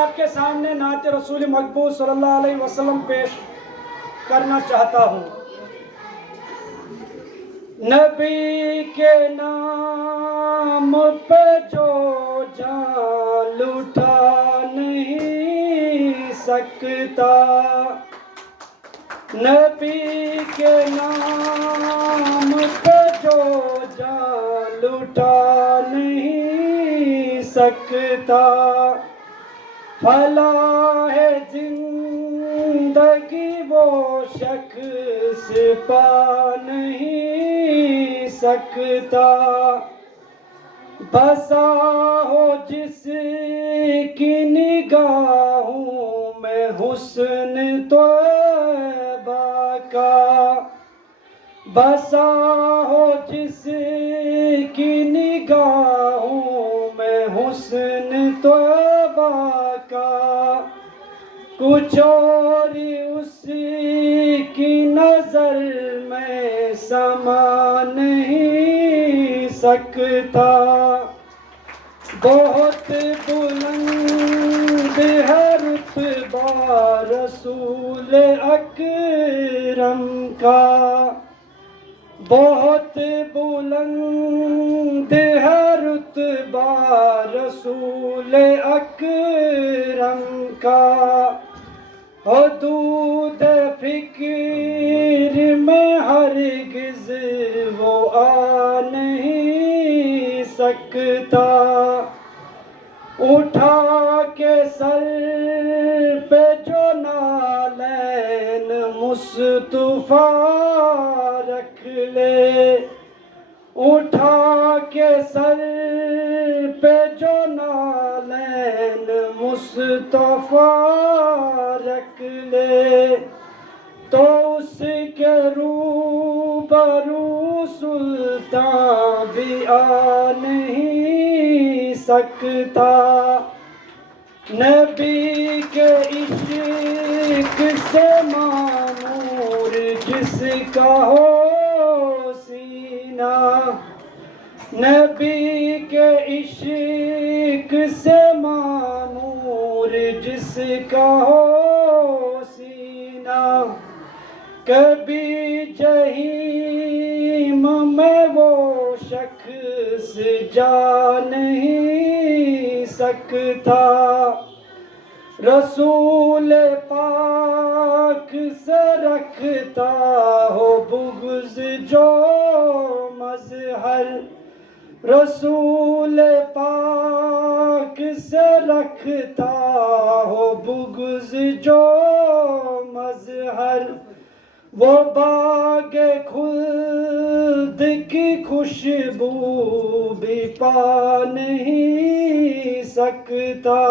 آپ کے سامنے نعت رسول مقبول صلی اللہ علیہ وسلم پیش کرنا چاہتا ہوں۔ نبی کے نام پہ جو جان لٹا نہیں سکتا، نبی کے نام پہ جو جان لٹا نہیں سکتا، فلاح زندگی وہ شخص پا نہیں سکتا، بسا ہو جس کی نگاہوں میں حسن طیبہ کا، بسا ہو جس کی نگاہوں میں حسن طیبہ کا، کچھ اور اس کی نظر میں سما نہیں سکتا، بہت بلند ہے رتبہ رسول اکرم کا، بہت بلند ہے رتبہ رسول اکرم کا، حدود فکر میں ہرگز وہ آ نہیں سکتا، اٹھا کے سر پہ جو نالین مصطفیٰ رکھ لے، اٹھا کے سر پہ جو نالین مصطفیٰ رکھ لے، تو اس کے روبرو سلطان بھی آ نہیں سکتا، نبی کے عشق سے معمور جس کا ہو سینہ، نبی کے عشق سے معمور جس کا ہو سینہ، کبھی جہیم میں وہ شخص جا نہیں سکتا، رسول پاک سے رکھتا ہو بغض جو مظہر، رسول پاک سے رکھتا ہو بغض جو مظہر، وہ باغ خلد کی خوشبو بھی پا نہیں سکتا،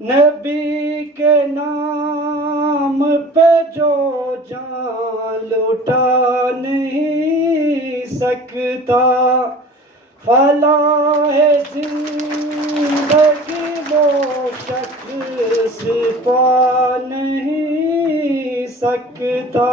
نبی کے نام پہ جو جان لٹا نہیں سکتا، فلاح زندگی وہ شخص پا نہیں سکتا۔